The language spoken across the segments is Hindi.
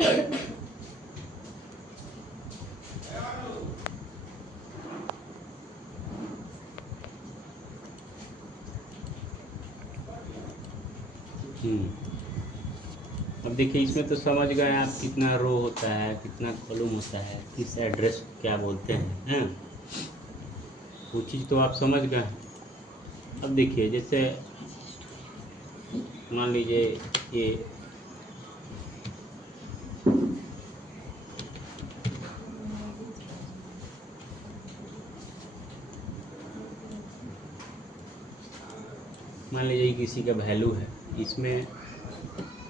अब देखिए इसमें तो समझ गए आप कितना रो होता है, कितना कॉलम होता है, किस एड्रेस को क्या बोलते हैं। वो चीज़ तो आप समझ गए। अब देखिए जैसे मान लीजिए ये मान लीजिए किसी का वैल्यू है, इसमें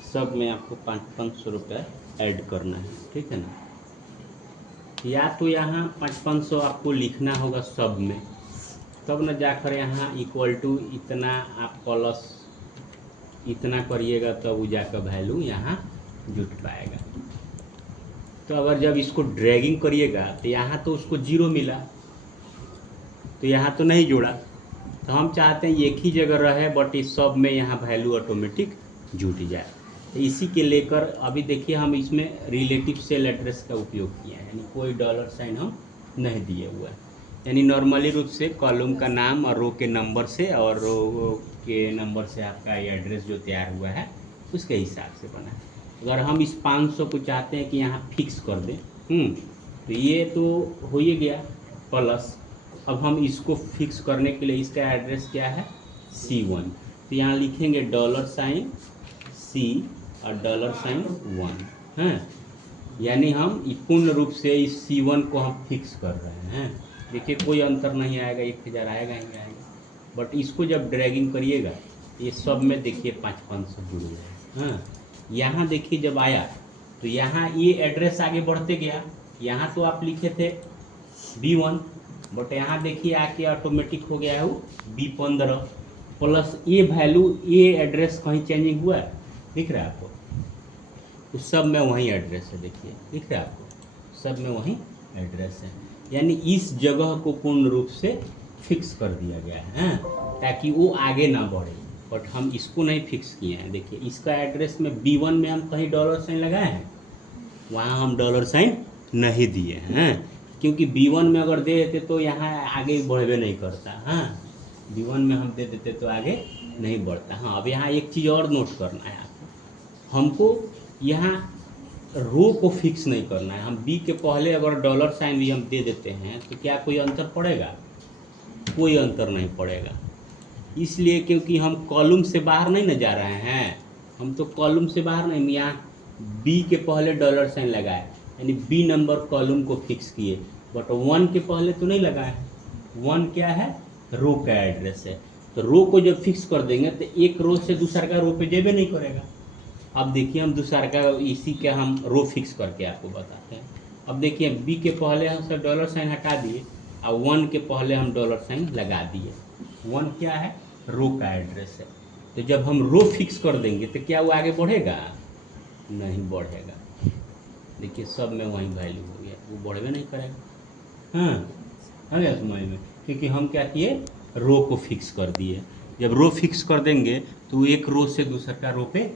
सब में आपको 500 रुपये ऐड करना है, ठीक है ना। या तो यहाँ 500 आपको लिखना होगा सब में, तब न जाकर यहाँ इक्वल टू इतना आप प्लस इतना करिएगा तब वो जाकर वैल्यू यहाँ जुट पाएगा। तो अगर जब इसको ड्रैगिंग करिएगा तो यहाँ तो उसको 0 मिला, तो यहाँ तो नहीं जुड़ा। तो हम चाहते हैं एक ही जगह रहे बट इस सब में यहाँ वैल्यू ऑटोमेटिक जुट जाए। तो इसी के लेकर अभी देखिए हम इसमें रिलेटिव सेल एड्रेस का उपयोग किया है, यानी कोई डॉलर साइन हम नहीं दिए हुआ है। यानी नॉर्मली रूप से कॉलम का नाम और रो के नंबर से और रो के नंबर से आपका ये एड्रेस जो तैयार हुआ है उसके हिसाब से बना है। अगर हम इस 500 को चाहते हैं कि यहाँ फिक्स कर दें, तो ये तो हो ही गया प्लस। अब हम इसको फिक्स करने के लिए इसका एड्रेस क्या है C1, तो यहाँ लिखेंगे डॉलर साइन C और डॉलर साइन 1 हैं। यानी हम पूर्ण रूप से इस C1 को हम फिक्स कर रहे हैं। देखिए कोई अंतर नहीं आएगा, 1000 आएगा ही आएगा। बट इसको जब ड्रैगिंग करिएगा ये सब में देखिए 500 जुड़ गए। हाँ, यहाँ देखिए जब आया तो यहाँ ये एड्रेस आगे बढ़ते गया। यहाँ तो आप लिखे थे B1, बट यहाँ देखिए आके ऑटोमेटिक हो गया है वो B15 प्लस ये वैल्यू, ये एड्रेस कहीं चेंजिंग हुआ है, दिख रहा है आपको? तो सब में वही एड्रेस है, देखिए दिख रहा है आपको, सब में वही एड्रेस है। यानी इस जगह को पूर्ण रूप से फिक्स कर दिया गया है ताकि वो आगे ना बढ़े। बट हम इसको नहीं फिक्स किए हैं। देखिए इसका एड्रेस में B1 में हम कहीं डॉलर साइन लगाए हैं, वहाँ हम डॉलर साइन नहीं दिए हैं, क्योंकि B1 में अगर दे देते तो यहाँ आगे बढ़वे नहीं करता। हाँ, B1 में हम दे देते तो आगे नहीं बढ़ता। हाँ, अब यहाँ एक चीज़ और नोट करना है आपको, हमको यहाँ रो को फिक्स नहीं करना है। हम B के पहले अगर डॉलर साइन भी हम दे देते हैं तो क्या कोई अंतर पड़ेगा? कोई अंतर नहीं पड़ेगा। इसलिए क्योंकि हम कॉलम से बाहर नहीं न जा रहे हैं, हम तो कॉलम से बाहर नहीं, यहाँ B के पहले डॉलर साइन लगाए यानी B नंबर कॉलम को फिक्स किए, बट 1 के पहले तो नहीं लगाए। 1 क्या है? रो का एड्रेस है। तो रो को जब फिक्स कर देंगे तो एक रो से दूसरा का रो पे जेबे नहीं करेगा। अब देखिए हम दूसरा का इसी के हम रो फिक्स करके आपको बताते हैं। अब देखिए B के पहले हम सब डॉलर साइन हटा दिए और 1 के पहले हम डॉलर साइन लगा दिए। 1 क्या है? रो का एड्रेस है। तो जब हम रो फिक्स कर देंगे तो क्या वो आगे बढ़ेगा? नहीं बढ़ेगा। देखिए सब में वही वैल्यू हो गया, वो बढ़वे नहीं करेगा। हाँ, आ गया समझ में? क्योंकि हम क्या किए, रो को फिक्स कर दिए। जब रो फिक्स कर देंगे तो एक रो से दूसरा का रो पे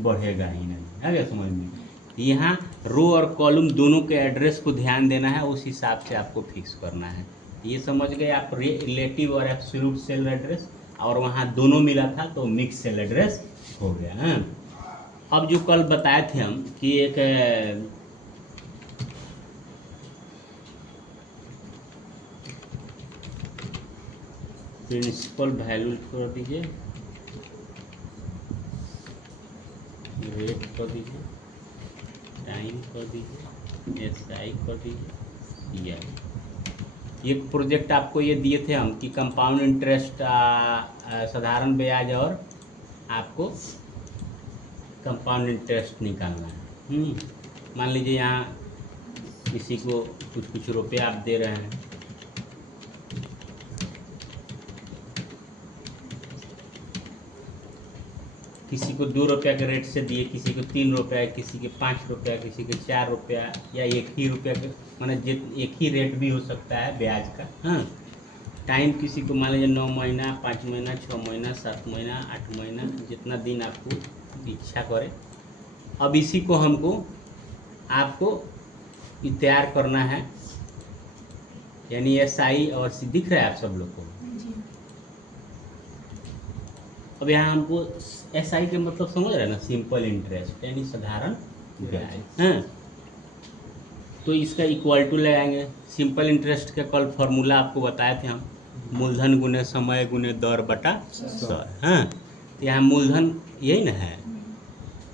बढ़ेगा ही नहीं। आ गया समझ में? यहाँ रो और कॉलम दोनों के एड्रेस को ध्यान देना है, उस हिसाब से आपको फिक्स करना है। ये समझ गए आप रिलेटिव और एब्सोल्यूट सेल एड्रेस, और वहाँ दोनों मिला था तो मिक्स सेल एड्रेस हो गया। हाँ, अब जो कल बताए थे हम कि एक प्रिंसिपल वैल्यू कर दीजिए, रेट कर दीजिए, टाइम कर दीजिए, SI कर दीजिए। ये प्रोजेक्ट आपको ये दिए थे हम कि कंपाउंड इंटरेस्ट, साधारण ब्याज और आपको कंपाउंड इंटरेस्ट निकालना है। मान लीजिए यहाँ किसी को कुछ रुपये आप दे रहे हैं, किसी को 2 रुपया के रेट से दिए, किसी को 3 रुपया, किसी के 5 रुपया, किसी के 4 रुपया, या 1 ही रुपया के, माने एक ही रेट भी हो सकता है ब्याज का। हाँ, टाइम किसी को मान लीजिए 9 महीना, 5 महीना, 6 महीना, 7 महीना, 8 महीना, जितना दिन आपको इच्छा करे। अब इसी को हमको आपको तैयार करना है, यानी SI और C दिख रहा है आप सब लोग को। अब यहाँ हमको SI के मतलब समझ रहे हैं ना, सिंपल इंटरेस्ट यानी साधारण ब्याज। हाँ, तो इसका इक्वल टू लगाएंगे। सिंपल इंटरेस्ट का कल फॉर्मूला आपको बताए थे हम, मूलधन गुने समय गुने दर बटा 100। हाँ, तो यहाँ मूलधन यही ना है,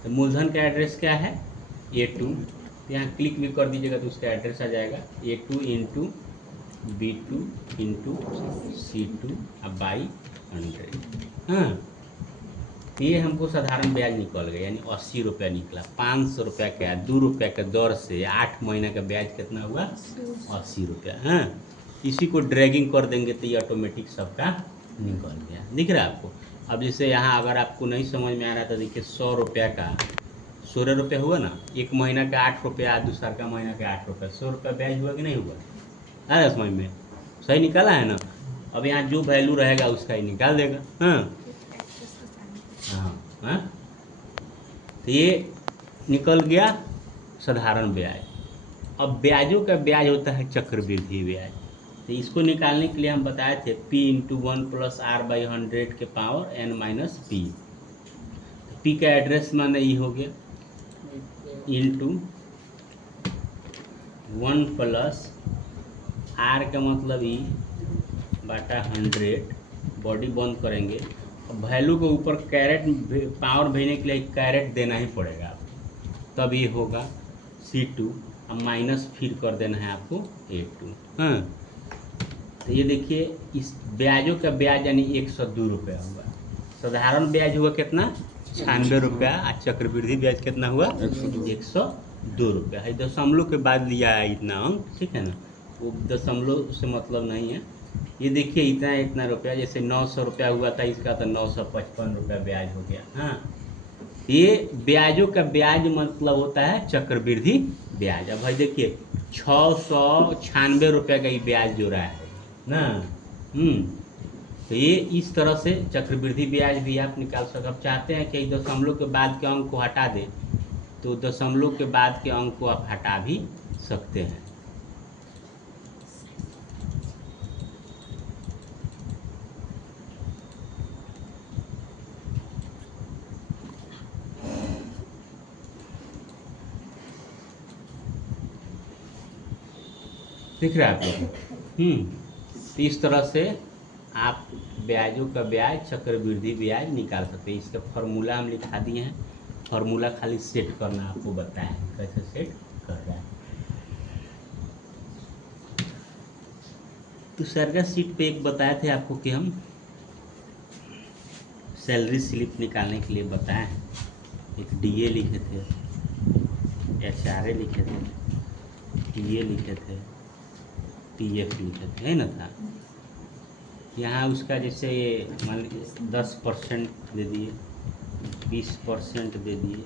तो मूलधन का एड्रेस क्या है A2, यहाँ क्लिक भी कर दीजिएगा तो उसका एड्रेस आ जाएगा A2 into B2 into C2 by 100। हाँ, ये हमको साधारण ब्याज निकल गया, यानी 80 रुपया निकला। 500 रुपया का 2 रुपया के दर से 8 महीना का ब्याज कितना हुआ 80 रुपया। हाँ, इसी को ड्रैगिंग कर देंगे तो ये ऑटोमेटिक सबका निकल गया, दिख रहा है आपको। अब जैसे यहाँ अगर आपको नहीं समझ में आ रहा था, देखिए 100 रुपया का 16 रुपया हुआ ना, एक महीना का 8 रुपया, दूसरा का महीना का 8 रुपया, 100 रुपया ब्याज हुआ कि नहीं हुआ? आ रहा समझ में? सही निकाला है ना। अब यहाँ जो वैल्यू रहेगा उसका ही निकाल देगा। हाँ हाँ, तो ये निकल गया साधारण ब्याज। अब ब्याजों का ब्याज होता है चक्रवृद्धि ब्याज। तो इसको निकालने के लिए हम बताए थे P इंटू 1 प्लस R/100 के पावर n-P। तो P का एड्रेस माने ये हो गया इंटू 1 प्लस R का मतलब ई बटा 100, बॉडी बंद करेंगे। वैल्यू के ऊपर कैरेट पावर भेजने के लिए कैरेट देना ही पड़ेगा आपको, तब ये होगा C2। अब माइनस फिर कर देना है आपको A2। हाँ, तो ये देखिए इस ब्याजों का ब्याज यानी 102 रुपया हुआ। साधारण ब्याज हुआ कितना 96 रुपया, और चक्रवृद्धि ब्याज कितना हुआ 102 रुपया। है दशमलव के बाद लिया है इतना अंक, ठीक है ना, वो दशमलव से मतलब नहीं है। ये देखिए इतना रुपया, जैसे 900 रुपया हुआ था इसका, तो 955 रुपया ब्याज हो गया। हाँ, ये ब्याजों का ब्याज मतलब होता है चक्रवृद्धि ब्याज। अब भाई देखिए 696 रुपया का ये ब्याज जो रहा है ना। तो ये इस तरह से चक्रवृद्धि ब्याज भी आप निकाल सकते। अब चाहते हैं कि दशमलव के बाद के अंक को हटा दें, तो दशमलव के बाद के अंक को आप हटा भी सकते हैं। दिख रहा है आपको? तो इस तरह से आप ब्याजों का ब्याज चक्रवृद्धि ब्याज निकाल सकते हैं। इसका फॉर्मूला हम लिखा दिए हैं, फॉर्मूला खाली सेट करना आपको बताया है कैसे सेट कर रहा है। तो सरगा सीट पे एक बताए थे आपको कि हम सैलरी स्लिप निकालने के लिए बताए हैं। एक DA लिखे थे, HRA लिखे थे, TA लिखे थे, TF लिखे थे, है ना था। यहाँ उसका जैसे मान लीजिए 10% दे दिए, 20% दे दिए,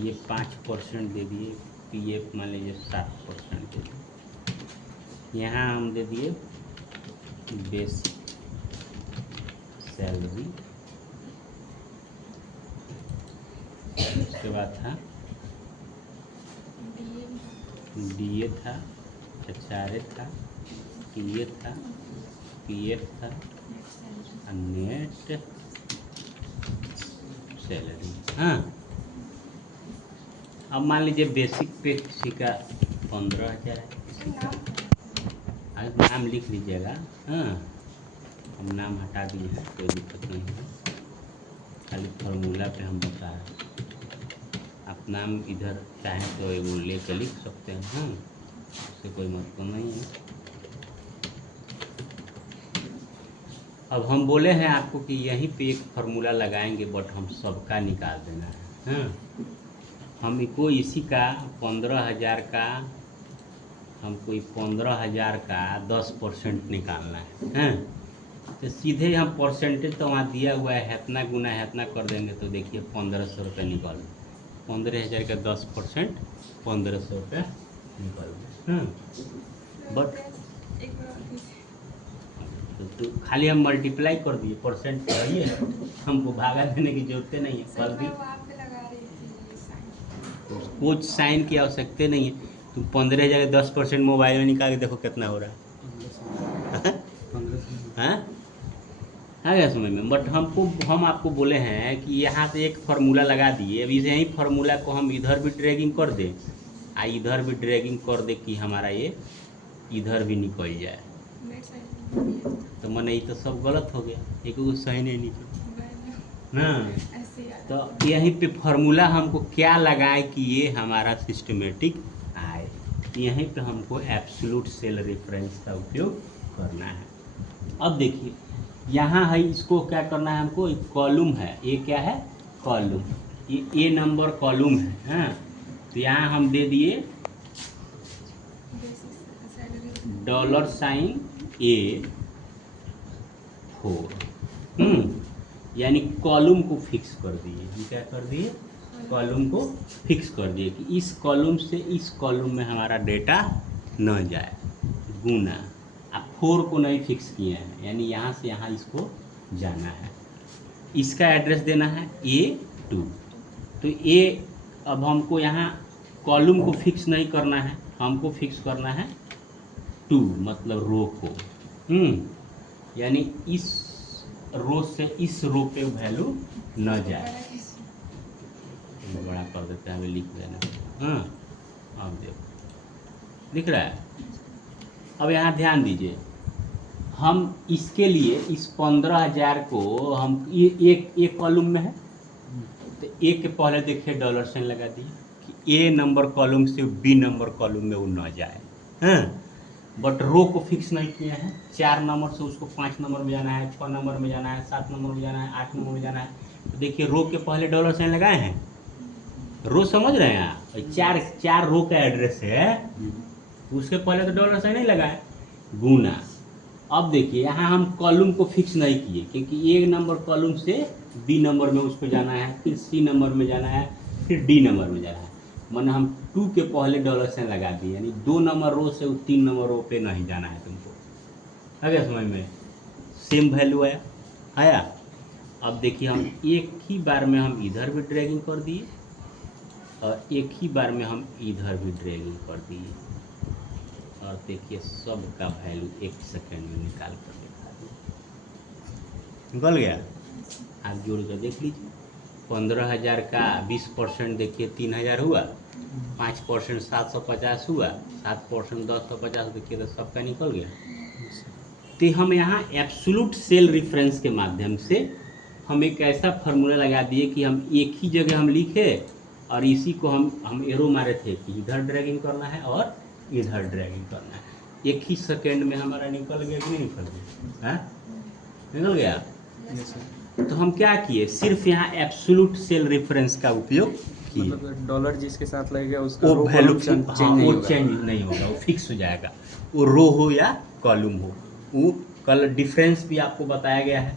ये 5% दे दिए, PF मान लीजिए 7% दे दिए। यहाँ हम दे दिए बेसिक सैलरी, उसके बाद था DA था, HRA था, TA था, PF था, नेट सैलरी। हाँ, अब मान लीजिए बेसिक पे किसी का 15,000 है, किसी का, अब नाम लिख लीजिएगा। हाँ, हम नाम हटा दिए हैं, कोई दिक्कत नहीं है, खाली फार्मूला पे हम बता रहे हैं। आप नाम इधर चाहें तो वो ले कर लिख सकते हैं। हाँ, उससे कोई मतलब नहीं है। अब हम बोले हैं आपको कि यहीं पे एक फार्मूला लगाएंगे, बट हम सबका निकाल देना है। हाँ, हमको इसी का 15,000 का, हमको 15,000 का 10% निकालना है। हाँ, तो सीधे हम परसेंटेज तो वहाँ दिया हुआ है, इतना गुना है इतना कर देंगे तो देखिए 1500 रुपये निकल, 15,000 का 10% 1500 रुपया निकल गया। हाँ, बट तो खाली हम मल्टीप्लाई कर दिए, परसेंट चाहिए, हमको भागा देने की जरूरत नहीं है। कल भी तो कुछ साइन की आवश्यकता नहीं है। तुम 15,000 10% मोबाइल में निकाल के देखो कितना हो रहा है। हाँ आ गया समझ में। बट हम आपको बोले हैं कि यहाँ से एक फार्मूला लगा दिए, अब इस यही फार्मूला को हम इधर भी ड्रैगिंग कर दें, इधर भी ड्रैगिंग कर दे कि हमारा ये इधर भी निकल जाए, तो मैंने ये तो सब गलत हो गया, एक सही नहीं निकल ना। तो यहीं पे फार्मूला हमको क्या लगाए कि ये हमारा सिस्टमेटिक आए, यहीं पे हमको एब्सोल्यूट सेल रेफरेंस का उपयोग करना है। अब देखिए यहाँ है, इसको क्या करना है हमको, एक कॉलम है, ये क्या है कॉलम, ये ए नंबर कॉलम है। हाँ तो यहाँ हम दे दिए $A4, यानी कॉलम को फिक्स कर दिए। हम क्या कर दिए, कॉलम को फिक्स कर दिए कि इस कॉलम से इस कॉलम में हमारा डेटा न जाए, गुना। अब 4 को नहीं फिक्स किए हैं, यानी यहाँ से यहाँ इसको जाना है, इसका एड्रेस देना है A2। तो ये अब हमको यहाँ कॉलम को फिक्स नहीं करना है, हमको फिक्स करना है 2 मतलब रो को। यानी इस रो से इस रो पे वैल्यू न जाए। बड़ा कर देते हैं, हमें लिख देना। हाँ अब देखो दिख रहा है। अब यहाँ ध्यान दीजिए, हम इसके लिए इस 15,000 को हम ये एक कॉलम में है, तो ए के पहले देखिए डॉलर साइन लगा दिए कि ए नंबर कॉलम से बी नंबर कॉलम में वो न जाए। हाँ बट रो को फिक्स नहीं किए हैं, 4 नंबर से उसको 5 नंबर में जाना है, 6 नंबर में जाना है, 7 नंबर में जाना है, 8 नंबर में जाना है। तो देखिए रो के पहले डॉलर साइन लगाए हैं, रो समझ रहे हैं आप, चार रो का एड्रेस है, उसके पहले तो डॉलर साइन नहीं लगाए, गुना। अब देखिए यहाँ हम कॉलम को फिक्स नहीं किए, क्योंकि ए नंबर कॉलम से बी नंबर में उसको जाना है, फिर सी नंबर में जाना है, फिर डी नंबर में जाना है। मैंने हम 2 के पहले डॉलर साइन लगा दिए, यानी 2 नंबर रो से 3 नंबर रो पे नहीं जाना है तुमको। आगे समझ में सेम वैल्यू आया। अब देखिए हम एक ही बार में हम इधर भी ड्रैगिंग कर दिए और एक ही बार में हम इधर भी ड्रैगिंग कर दिए, और देखिए सब का वैल्यू 1 सेकेंड में निकाल कर दिखा दिया, निकल गया। आप जोड़ कर देख लीजिए, 15,000 का 20% देखिए 3,000 हुआ, 5% 750 हुआ, 7% 1050, देखिए तो सबका निकल गया। तो हम यहाँ एब्सोल्यूट सेल रेफरेंस के माध्यम से हम एक ऐसा फार्मूला लगा दिए कि हम एक ही जगह हम लिखे और इसी को हम एरो मारे थे कि इधर ड्रैगिंग करना है और इधर ड्रैगिंग करना है, एक ही सेकेंड में हमारा निकल गया कि नहीं निकल गया, हाँ निकल गया। तो हम क्या किए, सिर्फ यहाँ एब्सोल्यूट सेल रेफरेंस का उपयोग किए, मतलब डॉलर जिसके साथ लगेगा उसका वो वैल्यू चेंज नहीं नहीं होगा, वो फिक्स हो जाएगा, वो रो हो या कॉलम हो। वो कल डिफरेंस भी आपको बताया गया है,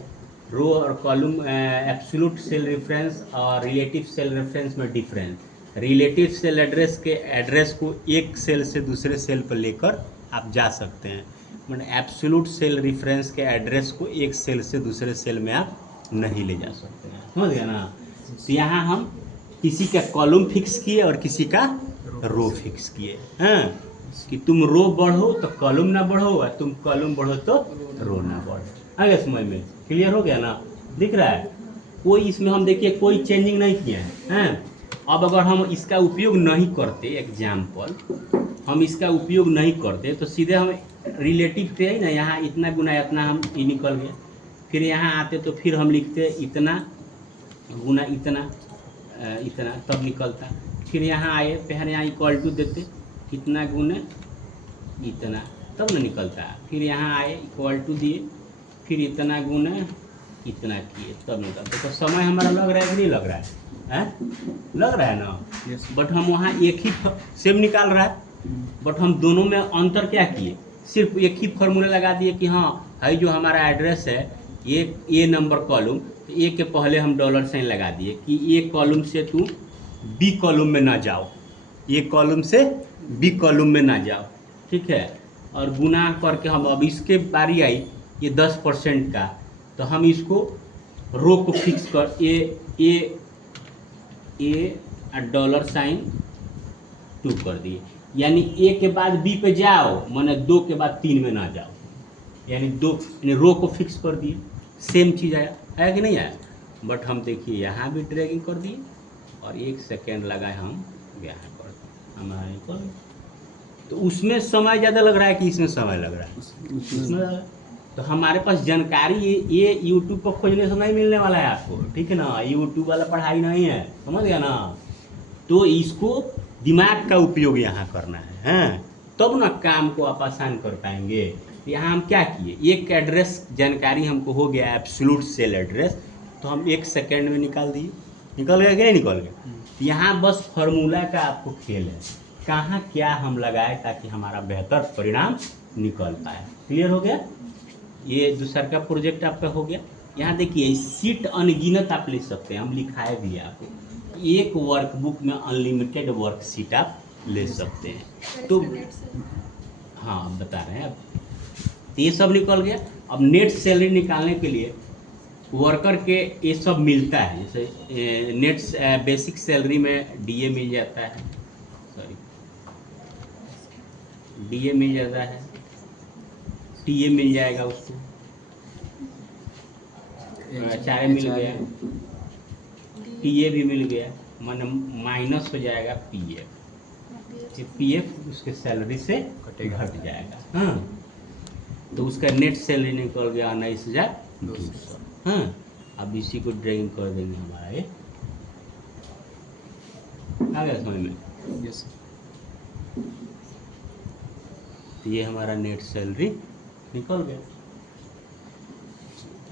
रो और कॉलम, एब्सोल्यूट सेल रेफरेंस और रिलेटिव सेल रेफरेंस में डिफरेंस। रिलेटिव सेल एड्रेस के एड्रेस को एक सेल से दूसरे सेल पर लेकर आप जा सकते हैं, मतलब एब्सोल्यूट सेल रेफरेंस के एड्रेस को एक सेल से दूसरे सेल में आप नहीं ले जा सकते हैं, समझ गया ना। तो यहाँ हम किसी का कॉलम फिक्स किए और किसी का रो फिक्स किए, हाँ कि तुम रो बढ़ो तो कॉलम ना बढ़ो और तुम कॉलम बढ़ो तो रो ना बढ़ो। आगे समझ में क्लियर हो गया ना, दिख रहा है। कोई इसमें हम देखिए कोई चेंजिंग नहीं किया है, हैं। अब अगर हम इसका उपयोग नहीं करते, एग्जाम्पल हम इसका उपयोग नहीं करते तो सीधे हम रिलेटिव थे ना, यहाँ इतना गुना इतना हम ये निकल गया, फिर यहाँ आते तो फिर हम लिखते इतना गुना इतना इतना, तब निकलता। फिर यहाँ आए पहले यहाँ इक्वल टू देते, कितना गुना इतना, तब ना निकलता। फिर यहाँ आए इक्वल टू दिए, फिर इतना गुना इतना किए, तब निकलता। तो समय हमारा लग रहा है कि नहीं लग रहा है, लग रहा है ना। बट हम वहाँ एक ही सेम निकाल रहा है, बट हम दोनों में अंतर क्या किए, सिर्फ एक ही फार्मूला लगा दिए कि हाँ है जो हमारा एड्रेस है ये ए नंबर कॉलम, तो ए के पहले हम डॉलर साइन लगा दिए कि ए कॉलम से तू बी कॉलम में ना जाओ, ए कॉलम से बी कॉलम में ना जाओ, ठीक है। और गुना करके हम, अब इसके बारी आई ये 10% का, तो हम इसको रो को फिक्स कर ए डॉलर साइन 2 कर दिए, यानी ए के बाद बी पे जाओ, माने 2 के बाद 3 में ना जाओ, यानी 2 यानी रो को फिक्स कर दिए। सेम चीज़ आया कि नहीं आया? बट हम देखिए यहाँ भी ड्रैगिंग कर दिए और 1 सेकेंड लगाए हम यहाँ कर दिए, हमारा निकल गया। तो उसमें समय ज़्यादा लग रहा है कि इसमें समय लग रहा है? उसमें। तो हमारे पास जानकारी ये यूट्यूब पर खोजने से नहीं मिलने वाला है आपको, ठीक है ना? यूट्यूब वाला पढ़ाई नहीं है, समझ गया ना? तो इसको दिमाग का उपयोग यहाँ करना है, हैं? तब ना काम को आप आसान कर पाएंगे। यहाँ हम क्या किए, एक एड्रेस जानकारी हमको हो गया एब्सोल्यूट सेल एड्रेस, तो हम 1 सेकेंड में निकाल दिए। निकल गया कि नहीं निकल गया? यहाँ बस फार्मूला का आपको खेल है, कहाँ क्या हम लगाए ताकि हमारा बेहतर परिणाम निकल पाए। क्लियर हो गया? ये दूसरा का प्रोजेक्ट आपका हो गया। यहाँ देखिए सीट अनगिनत आप ले सकते हैं, हम लिखाए भी है आपको, एक वर्कबुक में अनलिमिटेड वर्कशीट आप ले सकते हैं। तो हाँ बता रहे हैं अब, तो ये सब निकल गया। अब नेट सैलरी निकालने के लिए वर्कर के ये सब मिलता है, जैसे नेट बेसिक सैलरी में डीए मिल जाता है, सॉरी डीए मिल जाता है, टीए मिल जाएगा उसको, चाहे मिल गया, टीए भी मिल गया, माने माइनस हो जाएगा पीएफ, पीएफ उसके सैलरी से घट जाएगा। हाँ तो उसका नेट सैलरी निकल गया 19,200। हाँ अब इसी को ड्राइंग कर देंगे, हमारा ये आ गया समझ में? यस। तो ये हमारा नेट सैलरी निकल गया,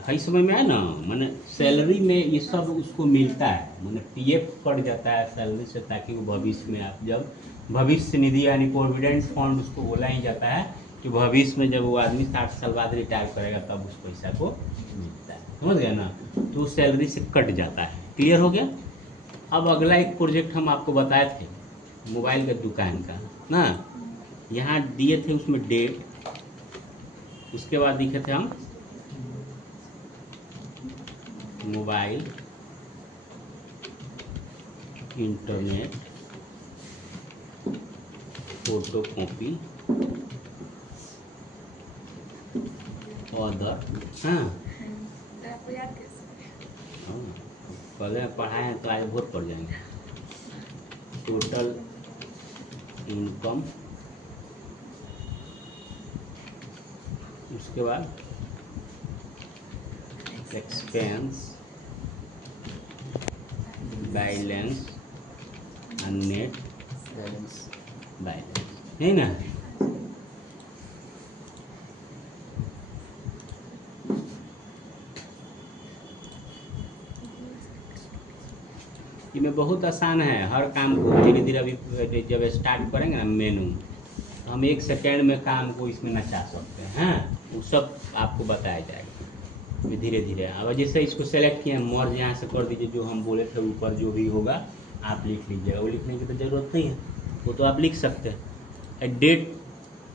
हाई समझ में आया ना? माने सैलरी में ये सब उसको मिलता है, माने पीएफ कट जाता है सैलरी से, ताकि वो भविष्य में आप जब भविष्य निधि यानी प्रोविडेंट फंड उसको बोला ही जाता है कि भविष्य में जब वो आदमी 60 साल बाद रिटायर करेगा तब उस पैसा को मिलता है, समझ गया ना? तो सैलरी से कट जाता है। क्लियर हो गया? अब अगला एक प्रोजेक्ट हम आपको बताए थे मोबाइल के दुकान का ना, यहाँ दिए थे उसमें डेट, उसके बाद दिखे थे हम mobile internet photo copy other. हाँ कल पढ़ाए हैं तो आज बहुत पढ़ जाएंगे। टोटल इनकम, उसके बाद एक्सपेंस, बैलेंस और नेट बैलेंस। नहीं ना? ये में बहुत आसान है, हर काम को धीरे धीरे अभी जब स्टार्ट करेंगे ना मेनू, तो हम 1 सेकेंड में काम को इसमें नचा सकते हैं। हाँ वो सब आपको बताया जाएगा धीरे धीरे। अब जैसे इसको सेलेक्ट किया, मर्ज यहाँ से कर दीजिए, जो हम बोले थे ऊपर जो भी होगा आप लिख लीजिएगा, वो लिखने की तो ज़रूरत नहीं है, वो तो आप लिख सकते हैं। डेट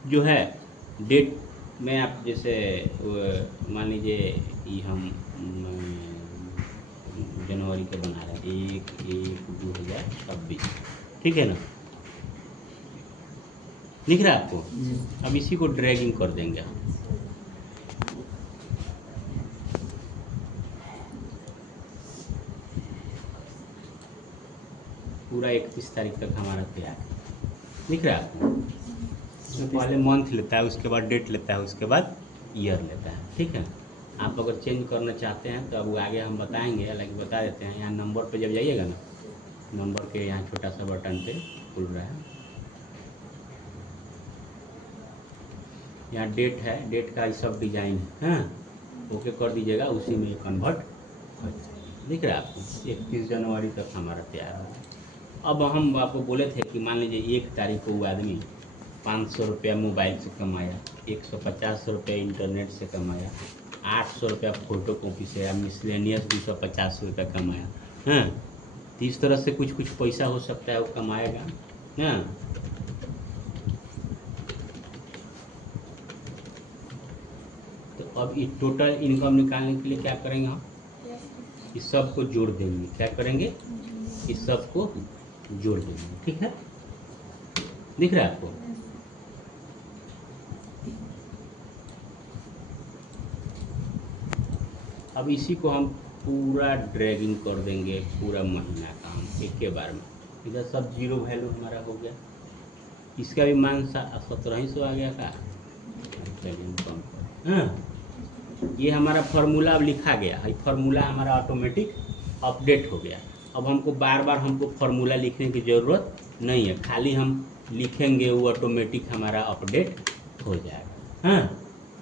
जो है, डेट में आप जैसे मान लीजिए ये हम जनवरी के बना रहे हैं 1/1/2026, ठीक है ना? लिख रहा है आपको? अब इसी को ड्रैगिंग कर देंगे हम। पूरा 31 तारीख तक हमारा तैयार है, लिख रहा है आपको? इसमें पहले मंथ लेता है, उसके बाद डेट लेता है, उसके बाद ईयर लेता है, ठीक है? आप अगर चेंज करना चाहते हैं तो अब आगे हम बताएंगे, हालांकि बता देते हैं। यहाँ नंबर पे जब जाइएगा ना, नंबर के यहाँ छोटा सा बटन पे खुल रहा है, यहाँ डेट है, डेट का सब डिजाइन है। हाँ ओके कर दीजिएगा, उसी में कन्वर्ट कर दीजिएगा। दिख रहा है आपको? 31 जनवरी तक हमारा तैयार होगा। अब हम आपको बोले थे कि मान लीजिए 1 तारीख को वो आदमी 500 रुपया मोबाइल से कमाया, 150 रुपये इंटरनेट से कमाया, 800 रुपया फोटो कॉपी से, या मिसलेनियस 250 रुपया कमाया। हाँ तो इस तरह से कुछ कुछ पैसा हो सकता है वो कमाएगा। हाँ तो अब ये टोटल इनकम निकालने के लिए क्या करेंगे हम? इस सब को जोड़ देंगे। क्या करेंगे? इस सब को जोड़ देंगे, ठीक है? दिख रहा है आपको? अब इसी को हम पूरा ड्रैगिंग कर देंगे, पूरा महीना का हम एक के बार में। इधर सब जीरो वैल्यू हमारा हो गया, इसका भी मान 1700 आ गया का। चलिए कम कर, हाँ ये हमारा फार्मूला अब लिखा गया है, फार्मूला हमारा ऑटोमेटिक अपडेट हो गया। अब हमको बार बार हमको फार्मूला लिखने की ज़रूरत नहीं है, खाली हम लिखेंगे वो ऑटोमेटिक हमारा अपडेट हो जाएगा। हाँ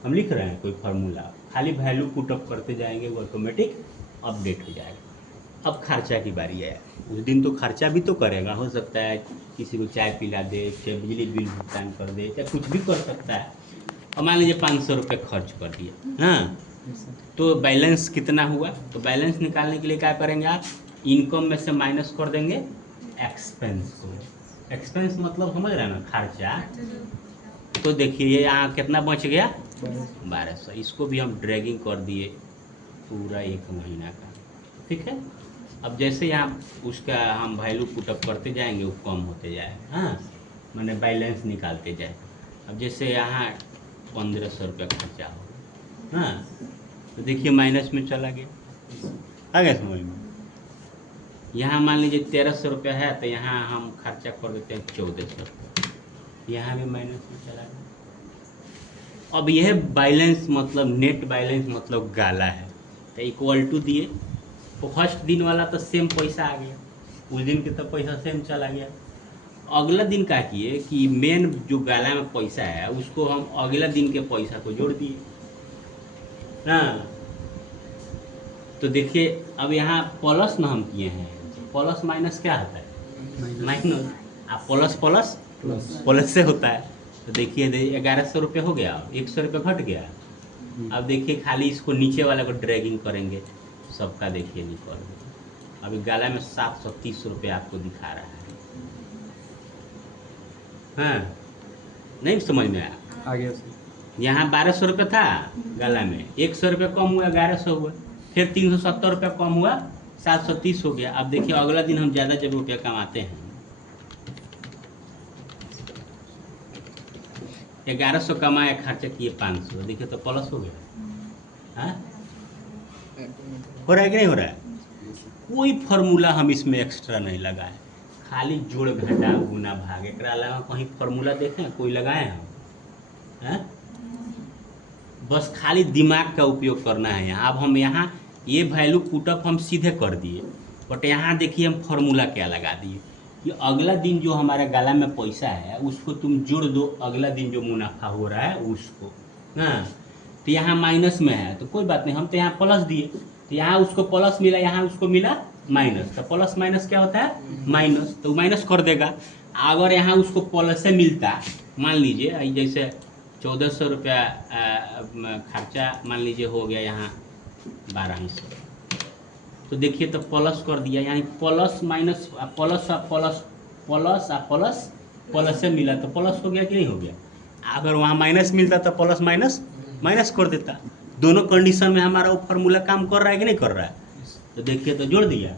हम लिख रहे हैं कोई फार्मूला, खाली वैल्यू पुटअप करते जाएंगे, वो ऑटोमेटिक अपडेट हो जाएगा। अब खर्चा की बारी है, उस दिन तो खर्चा भी तो करेगा, हो सकता है किसी को चाय पिला दे, चाहे बिजली बिल भुगतान कर दे, चाहे कुछ भी कर सकता है। और मान लीजिए 500 रुपये खर्च कर दिए, हाँ तो बैलेंस कितना हुआ? तो बैलेंस निकालने के लिए क्या करेंगे आप? इनकम में से माइनस कर देंगे एक्सपेंस को। एक्सपेंस मतलब समझ रहे हैं ना, खर्चा। तो देखिए ये यहाँ कितना बच गया? 1200। इसको भी हम ड्रैगिंग कर दिए पूरा एक महीना का, ठीक है। अब जैसे यहाँ उसका हम वैल्यू पुटअप करते जाएंगे, वो कम होते जाएगा, हाँ मैंने बैलेंस निकालते जाए। अब जैसे यहाँ 1500 रुपये खर्चा हो, हाँ तो देखिए माइनस में चला गया, आ गया समझ में। यहाँ मान लीजिए 1300 रुपये है, तो यहाँ हम खर्चा कर देते हैं 1400 रुपये, यहाँ भी माइनस में चला गया। अब यह बैलेंस मतलब नेट बैलेंस मतलब गाला है, तो इक्वल टू दिए, तो फर्स्ट दिन वाला तो सेम पैसा आ गया, उस दिन के तो पैसा सेम चला गया। अगला दिन क्या किए कि मेन जो गाला में पैसा है उसको हम अगला दिन के पैसा को जोड़ दिए, हाँ तो देखिए अब यहाँ प्लस ना हम किए हैं, प्लस माइनस क्या होता है? माइनस। अब प्लस प्लस प्लस से होता है। तो देखिए 1100 रुपये हो गया, 100 रुपये घट गया। अब देखिए खाली इसको नीचे वाले को ड्रैगिंग करेंगे, सबका देखिए निकल गया। अभी गाला में 730 रुपये आपको दिखा रहा है, हाँ नहीं समझ में आया? आगे यहाँ 1200 रुपये था गाला में, 100 रुपये कम हुआ 1100 हुआ, फिर 370 रुपये कम हुआ 730 हो गया। अब देखिए अगला दिन हम ज़्यादा जब रुपया कमाते हैं, 1100 कमाए, खर्चा किए 500, देखिए तो प्लस हो गया, हाँ हो रहा है कि नहीं हो रहा है? कोई फार्मूला हम इसमें एक्स्ट्रा नहीं लगाए, खाली जोड़ घटा गुना भाग, एक अलावा कहीं फार्मूला देखें कोई लगाए हम, हाँ बस खाली दिमाग का उपयोग करना है यहाँ। अब हम यहाँ ये वैल्यू पुटअप हम सीधे कर दिए, बट यहाँ देखिए हम फार्मूला क्या लगा दिए कि अगला दिन जो हमारे गाला में पैसा है उसको तुम जोड़ दो अगला दिन जो मुनाफा हो रहा है उसको, हाँ तो यहाँ माइनस में है तो कोई बात नहीं, हम तो यहाँ प्लस दिए, तो यहाँ उसको प्लस मिला, यहाँ उसको मिला माइनस, तो प्लस माइनस क्या होता है? माइनस, तो माइनस कर देगा। अगर यहाँ उसको प्लस से मिलता, मान लीजिए जैसे 1400 रुपया खर्चा मान लीजिए हो गया यहाँ 1200, तो देखिए तो प्लस कर दिया, यानी plus minus plus plus plus plus plus से मिला तो प्लस हो गया कि नहीं हो गया? अगर वहाँ माइनस मिलता तो प्लस माइनस माइनस कर देता। दोनों कंडीशन में हमारा वो फार्मूला काम कर रहा है कि नहीं कर रहा है? तो देखिए तो जोड़ दिया।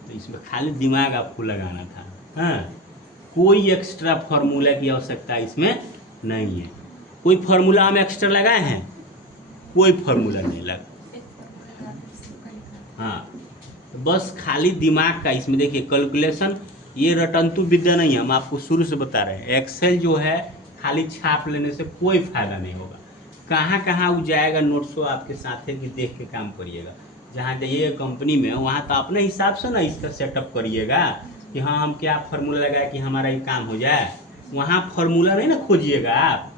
तो इसमें खाली दिमाग आपको लगाना था, हाँ कोई एक्स्ट्रा फार्मूला की आवश्यकता इसमें नहीं है। कोई फार्मूला हम एक्स्ट्रा लगाए हैं? कोई फार्मूला नहीं लगा, हाँ बस खाली दिमाग का इसमें देखिए कैलकुलेशन, ये रटंतु विद्या नहीं है, हम आपको शुरू से बता रहे हैं। एक्सेल जो है खाली छाप लेने से कोई फायदा नहीं होगा, कहाँ कहाँ वो जाएगा नोट्स तो आपके साथ है कि देख के काम करिएगा। जहाँ जाइएगा कंपनी में वहाँ तो अपने हिसाब से ना इसका सेटअप करिएगा कि हाँ हम क्या फार्मूला लगाए कि हमारा ये काम हो जाए, वहाँ फार्मूला नहीं ना खोजिएगा आप,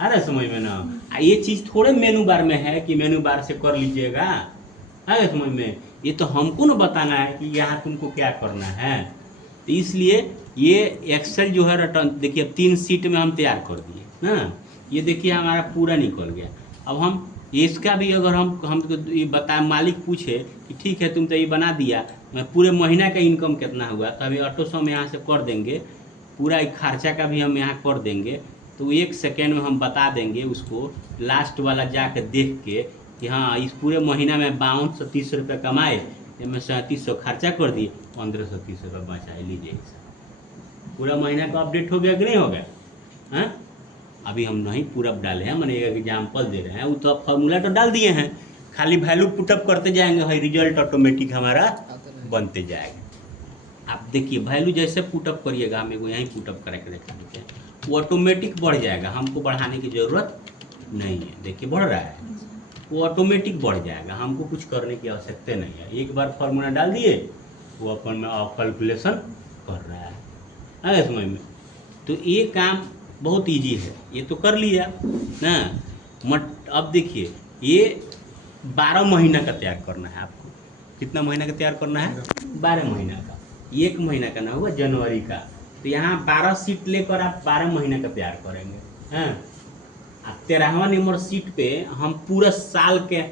आ रहा समझ में ना? ये चीज़ थोड़े मेनू बार में है कि मेनू बार से कर लीजिएगा, आ रहा समझ में? ये तो हमको ना बताना है कि यहाँ तुमको क्या करना है। तो इसलिए ये एक्सेल जो है रिटर्न देखिए अब 3 शीट में हम तैयार कर दिए, हाँ ये देखिए हमारा पूरा निकल गया। अब हम इसका भी अगर हम ये बता मालिक पूछे कि ठीक है तुम तो ये बना दिया, मैं पूरे महीना का इनकम कितना हुआ, तो अभी ऑटो सम यहाँ से कर देंगे, पूरा एक खर्चा का भी हम यहाँ कर देंगे, तो 1 सेकेंड में हम बता देंगे उसको, लास्ट वाला जाके देख के कि हाँ इस पूरे महीना में 5230 रुपये कमाए, इसमें 3700 खर्चा कर दिए, 1530 रुपये बचाए, लीजिए। पूरा महीना का अपडेट हो गया कि नहीं हो गया? हाँ, अभी हम नहीं पूरा डाले हैं, मैंने एक एग्जाम्पल दे रहे हैं। वो तो फॉर्मूला तो डाल दिए हैं, खाली वैल्यू पुटअप करते जाएंगे, भाई रिजल्ट ऑटोमेटिक हमारा बनते जाएगा। आप देखिए वैल्यू जैसे पुटअप करिएगा, हम एगो यहीं पुटअप करके देखा देते हैं, वो ऑटोमेटिक बढ़ जाएगा, हमको बढ़ाने की ज़रूरत नहीं है। देखिए बढ़ रहा है, वो ऑटोमेटिक बढ़ जाएगा, हमको कुछ करने की आवश्यकता नहीं है। एक बार फार्मूला डाल दिए, वो अपन में कैलकुलेशन कर रहा है। आगे समझ में? तो ये काम बहुत इजी है, ये तो कर लिया ना। अब देखिए ये 12 महीना का तैयार करना है आपको। कितना महीना का तैयार करना है? 12 महीना का। एक महीना का ना होगा, जनवरी का। तो यहाँ 12 सीट लेकर आप 12 महीना का तैयार करेंगे। हाँ, 13वां नंबर सीट पे हम पूरा साल के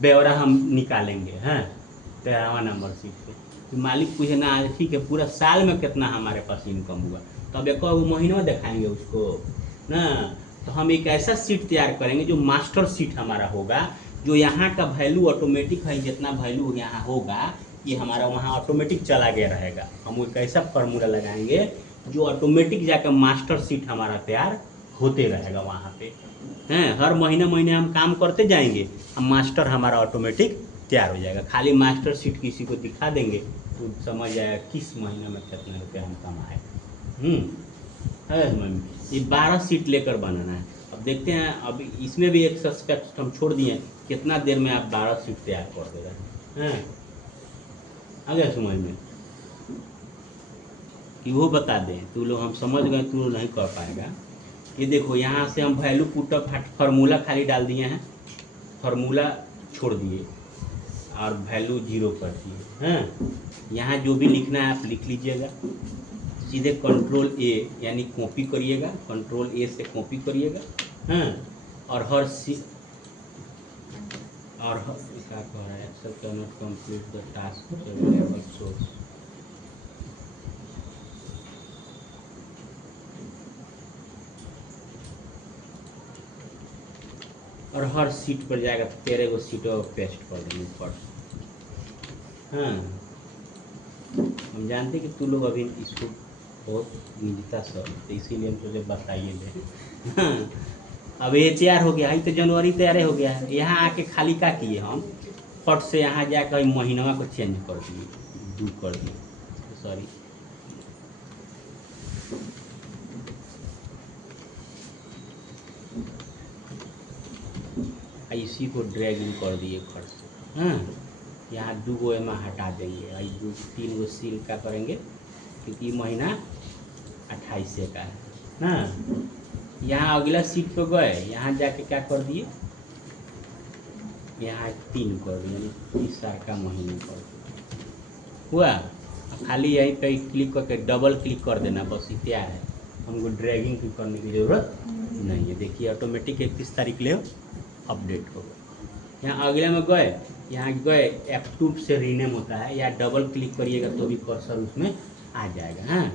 ब्यौरा हम निकालेंगे। हाँ, 13वां नंबर सीट पे तो मालिक पूछे ना, ठीक है पूरा साल में कितना हमारे पास इनकम हुआ, तो अब एक महीना दिखाएंगे उसको ना। तो हम एक ऐसा सीट तैयार करेंगे जो मास्टर सीट हमारा होगा, जो यहाँ का वैल्यू ऑटोमेटिक है, जितना वैल्यू यहाँ होगा ये हमारा वहाँ ऑटोमेटिक चला गया रहेगा। हम एक ऐसा फार्मूला लगाएंगे जो ऑटोमेटिक जाकर मास्टर सीट हमारा तैयार होते रहेगा वहाँ पे। हैं, हर महीने महीने हम काम करते जाएंगे, हम मास्टर हमारा ऑटोमेटिक तैयार हो जाएगा। खाली मास्टर सीट किसी को दिखा देंगे तो समझ जाएगा किस महीने में कितने रुपये हम कमाए। है, ये 12 सीट लेकर बनाना है। अब देखते हैं, अब इसमें भी एक सस्पेक्ट हम छोड़ दिए, कितना देर में आप 12 सीट तैयार कर दे रहे हैं। आगे समझ में कि वो बता दें तो लोग हम समझ गए, तो नहीं कर पाएगा। ये देखो यहाँ से हम वैल्यू पुटअप फार्मूला खाली डाल दिए हैं, फार्मूला छोड़ दिए और वैल्यू 0 कर दिए हैं। यहाँ जो भी लिखना है आप लिख लीजिएगा, सीधे कंट्रोल ए यानी कॉपी करिएगा, कंट्रोल ए से कॉपी करिएगा। हाँ, और हर क्या कह रहा है, Excel can not complete the task available source. और हर सीट पर जाएगा, 13 गो सीटों को पेस्ट कर देंगे ऊपर। हाँ, हम जानते कि तू लोग अभी इसको बहुत निजता सब, तो इसीलिए हम सोचे बताइए दे। हाँ, अब ये तैयार हो गया है, तो जनवरी तैयार हो गया है। यहाँ आके खाली क्या किए हम, फट से यहाँ जाकर महीनवा को चेंज कर दिए, 2 कर दिए, सॉरी इसी को ड्रैगिंग कर दिए फट से। हाँ, यहाँ 2 गो एमा हटा देंगे, 3 गो सील का करेंगे क्योंकि महीना 28 का है ना। यहाँ अगला सीट पे गए, यहाँ जाके क्या कर दिए, यहाँ 3 कर दिए, यानी 30 का महीना कर दिए हुआ। खाली यहीं पे क्लिक करके डबल क्लिक कर देना, बस ये तैयार है, हमको ड्रैगिंग की करने की ज़रूरत नहीं है। देखिए ऑटोमेटिक 31 तारीख ले अपडेट होगा। यहाँ अगले में गए, यहाँ गए F2 से रीनेम होता है, या डबल क्लिक करिएगा तो भी कर्सर उसमें आ जाएगा। हाँ,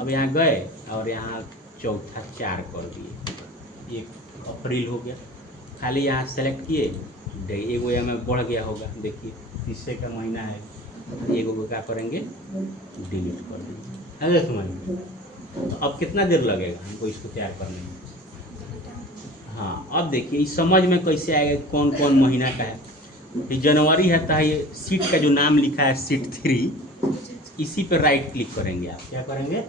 अब यहाँ गए और यहाँ चौथा 4 कर दिए, 1 अप्रैल हो गया। खाली यहाँ सेलेक्ट किए, एगो में बढ़ गया होगा, देखिए 30 का महीना है, एगो को क्या करेंगे डिलीट कर देंगे। अरे समझ में, तो अब कितना देर लगेगा हमको इसको तैयार करने में? हाँ, अब देखिए इस समझ में कैसे आएगा कौन कौन महीना का है। ये जनवरी है, तो ये सीट का जो नाम लिखा है सीट 3, इसी पर राइट क्लिक करेंगे। आप क्या करेंगे,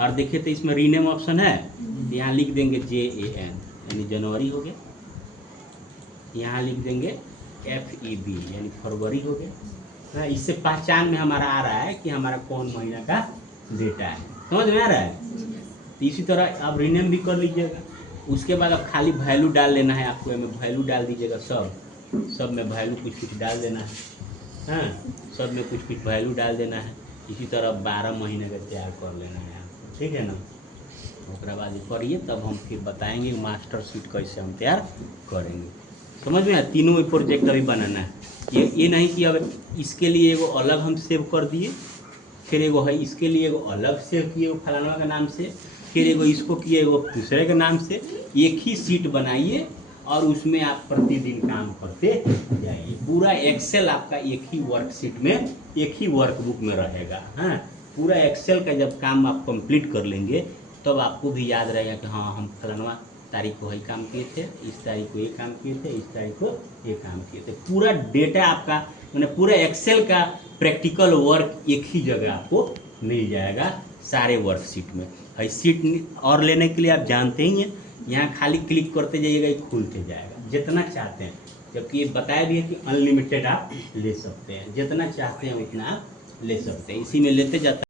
और देखिए तो इसमें रीनेम ऑप्शन है, यहाँ लिख देंगे JAN यानी जनवरी हो गया। यहाँ लिख देंगे FEB यानी फरवरी हो गया। इससे पहचान में हमारा आ रहा है कि हमारा कौन महीना का डेटा है, समझ में आ रहा है। तो इसी तरह आप रीनेम भी कर लीजिएगा। उसके बाद अब खाली वैल्यू डाल लेना है आपको, में वैल्यू डाल दीजिएगा, सब में वैल्यू कुछ डाल देना है। हाँ, सब में कुछ वैल्यू डाल देना है। इसी तरह 12 महीने का तैयार कर लेना है आपको, ठीक है ना। उसके बाद करिए, तब हम फिर बताएंगे मास्टर सीट कैसे हम तैयार करेंगे। समझ में, तीनों प्रोजेक्ट अभी बनाना है। ये नहीं कि अब इसके लिए एगो अलग हम सेव कर दिए, फिर एगो है इसके लिए एगो अलग सेव किए फलाना का नाम से, फिर एगो इसको किए एगो दूसरे के नाम से। एक ही सीट बनाइए और उसमें आप प्रतिदिन काम करते जाइए। पूरा एक्सेल आपका एक ही वर्कशीट में, एक ही वर्कबुक में रहेगा। हाँ, पूरा एक्सेल का जब काम आप कंप्लीट कर लेंगे तब आपको भी याद रहेगा कि हाँ हम फलाना तारीख को ये काम किए थे, इस तारीख को ये काम किए थे, इस तारीख को ये काम किए थे। पूरा डेटा आपका मैंने पूरा एक्सेल का प्रैक्टिकल वर्क एक ही जगह आपको मिल जाएगा सारे वर्कशीट में। और सीट और लेने के लिए आप जानते ही हैं, यहाँ खाली क्लिक करते जाइएगा, ये खुलते जाएगा जितना चाहते हैं। जबकि ये बताया भी है कि अनलिमिटेड आप ले सकते हैं, जितना चाहते हैं उतना आप ले सकते हैं। इसी में लेते जाता